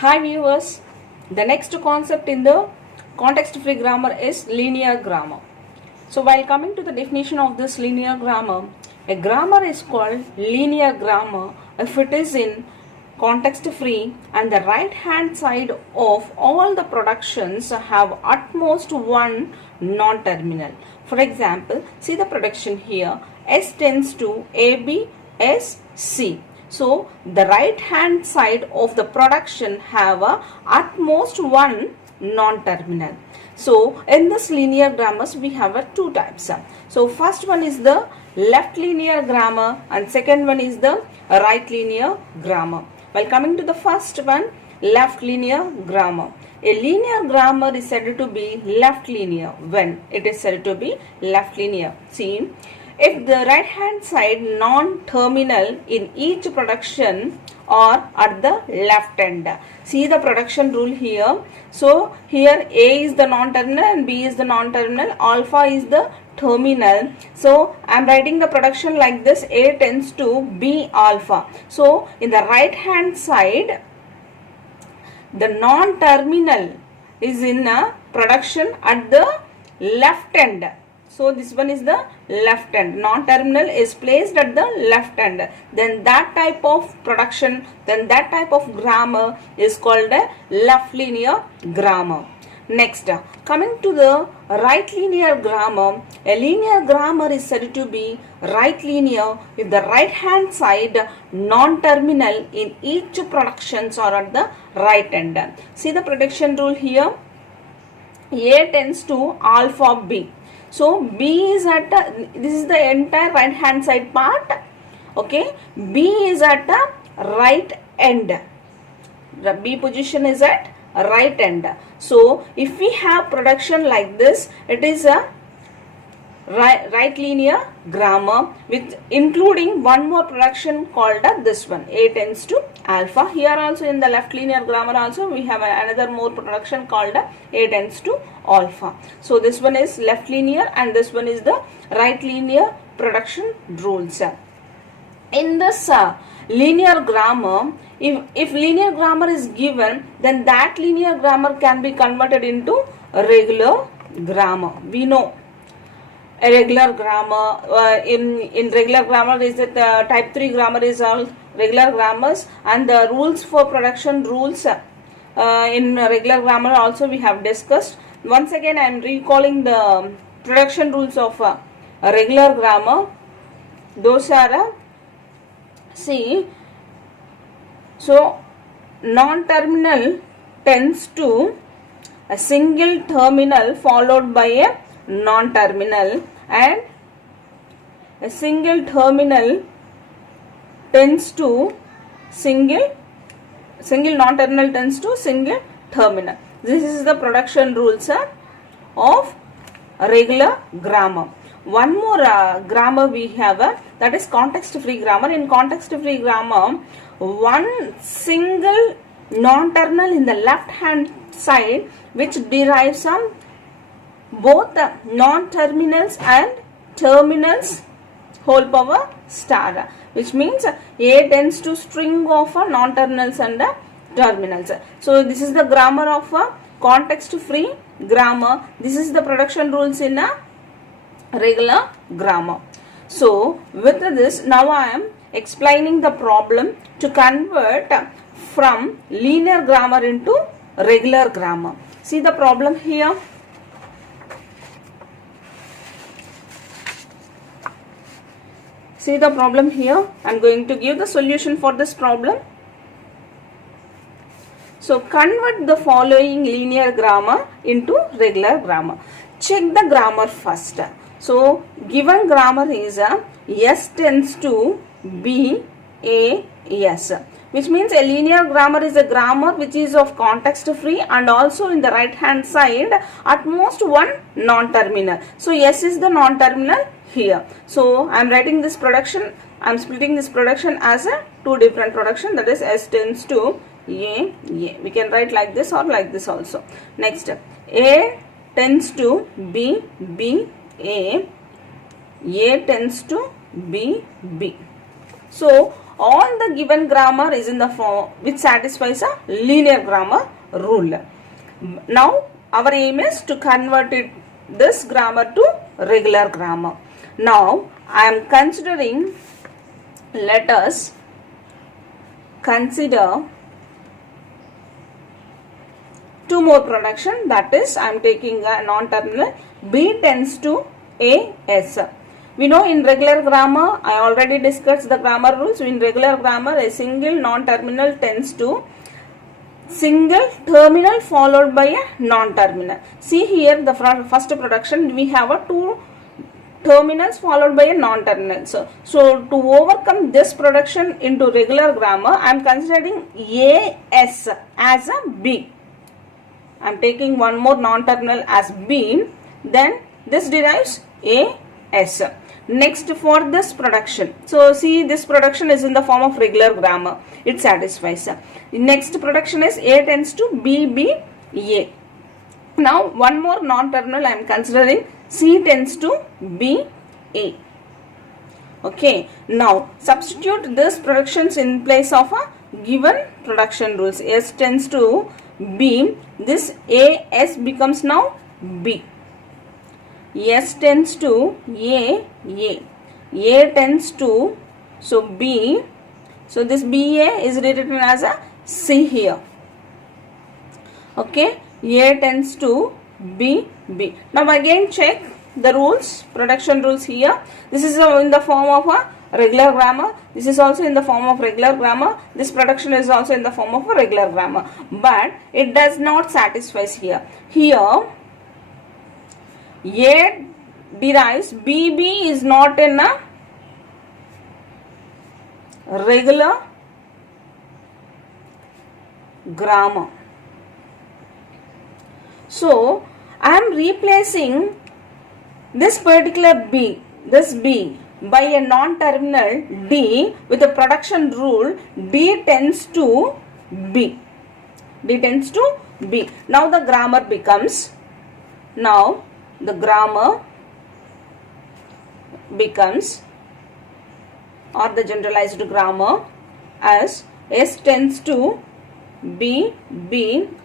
Hi viewers, the next concept in the context-free grammar is linear grammar. So while coming to the definition of this linear grammar, a grammar is called linear grammar if it is in context-free and the right hand side of all the productions have at most one non-terminal. For example, see the production here, S tends to AB, S, C. So the right hand side of the production have at most one non-terminal. So in this linear grammars we have two types. So first one is the left linear grammar and second one is the right linear grammar. While coming to the first one, left linear grammar. A linear grammar is said to be left linear when it is said to be left linear. See, if the right hand side non-terminal in each production are at the left end. See the production rule here. So here A is the non-terminal and B is the non-terminal, alpha is the terminal. So I am writing the production like this, A tends to B alpha. So in the right hand side, the non-terminal is in a production at the left end. So this one is the left end. Non-terminal is placed at the left end. Then that type of production, then that type of grammar is called a left linear grammar. Next, coming to the right linear grammar, a linear grammar is said to be right linear if the right hand side non-terminal in each productions are at the right end. See the prediction rule here. A tends to alpha B. So B is at this is the entire right hand side part. Okay, B is at the right end. The B position is at right end. So if we have production like this, it is a right linear grammar with including one more production called this one, A tends to alpha. Here also in the left linear grammar also we have another more production called A tends to alpha. So this one is left linear and this one is the right linear production rules. In this linear grammar, if linear grammar is given, then that linear grammar can be converted into a regular grammar. We know a regular grammar in regular grammar is that type 3 grammar is all regular grammars, and the rules for production rules in regular grammar also we have discussed. Once again I am recalling the production rules of a regular grammar. Those are see, so non-terminal tends to a single terminal followed by a non-terminal, and a single terminal tends to single non-terminal tends to single terminal. This is the production rules of regular grammar. One more grammar we have that is context-free grammar. In context-free grammar, one single non-terminal in the left hand side which derives from both the non-terminals and terminals whole power star, which means A tends to string of non-terminals and terminals. So this is the grammar of context-free grammar. This is the production rules in a regular grammar. So with this, now I am explaining the problem to convert from linear grammar into regular grammar. See the problem here. See the problem here. I am going to give the solution for this problem. So convert the following linear grammar into regular grammar. Check the grammar first. So given grammar is S tends to B A S, which means a linear grammar is a grammar which is of context free and also in the right hand side at most one non-terminal. So S is the non-terminal here. So I am writing this production, I am splitting this production as a two different production, that is S tends to A. We can write like this or like this also. Next, A tends to B, B, A tends to B, B. So all the given grammar is in the form which satisfies a linear grammar rule. Now our aim is to convert this grammar to regular grammar. Now I am considering, let us consider two more production, that is I am taking a non-terminal B tends to AS. We know in regular grammar, I already discussed the grammar rules. In regular grammar, a single non-terminal tends to single terminal followed by a non-terminal. See here the first production, we have a two terminals followed by a non-terminal. So to overcome this production into regular grammar, I am considering AS as a B. I am taking one more non-terminal as B, then this derives AS. Next for this production, so see this production is in the form of regular grammar, it satisfies. Next production is A tends to BBA. Now one more non-terminal I am considering C tends to BA. Okay, now substitute this productions in place of a given production rules. S tends to B, this AS becomes now B. S tends to A tends to, so B, so this BA is written as a C here. Okay, A tends to B. Now again check the rules, production rules here. This is in the form of a regular grammar. This is also in the form of regular grammar. This production is also in the form of a regular grammar. But it does not satisfy here. Here A derives, BB is not in a regular grammar. So I am replacing this particular B, this B, by a non-terminal D with a production rule D tends to B. D tends to B. Now the grammar becomes, or the generalized grammar as S tends to B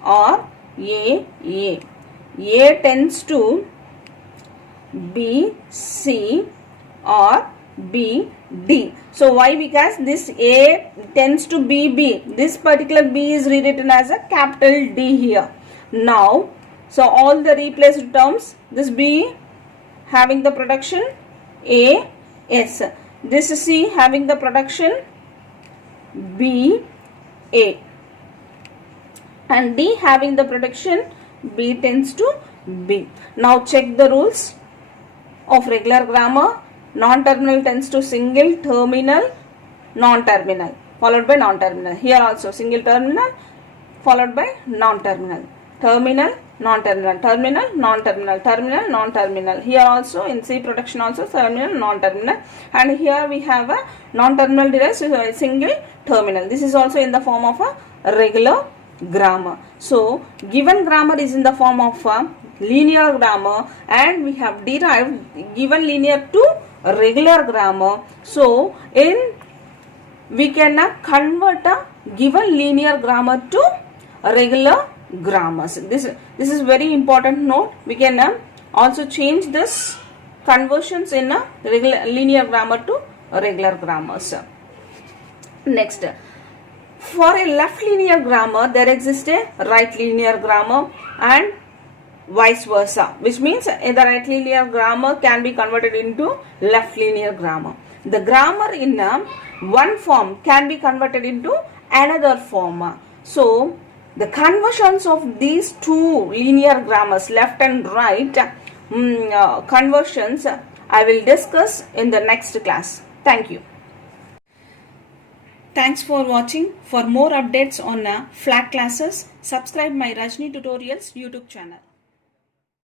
or A tends to B C or B D. So why? Because this A tends to B. This particular B is rewritten as a capital D here. Now, so all the replaced terms, this B having the production A S, this C having the production B A, and D having the production B tends to B. Now check the rules of regular grammar. Non-terminal tends to single terminal non-terminal followed by non-terminal. Here also single terminal followed by non-terminal. Terminal, non-terminal, terminal, non-terminal, terminal, non-terminal. Here also in C production also terminal, non-terminal, and here we have a non-terminal derives a single terminal. This is also in the form of a regular grammar. So given grammar is in the form of a linear grammar, and we have derived given linear to regular grammar. So we can convert a given linear grammar to a regular grammars. This is very important note. We can also change this conversions in a regular linear grammar to regular grammars. Next, for a left linear grammar there exists a right linear grammar and vice versa, which means the right linear grammar can be converted into left linear grammar. The grammar in one form can be converted into another form. So the conversions of these two linear grammars, left and right conversions, I will discuss in the next class. Thank you. Thanks for watching. For more updates on flat classes, subscribe my Rajni Tutorials YouTube channel.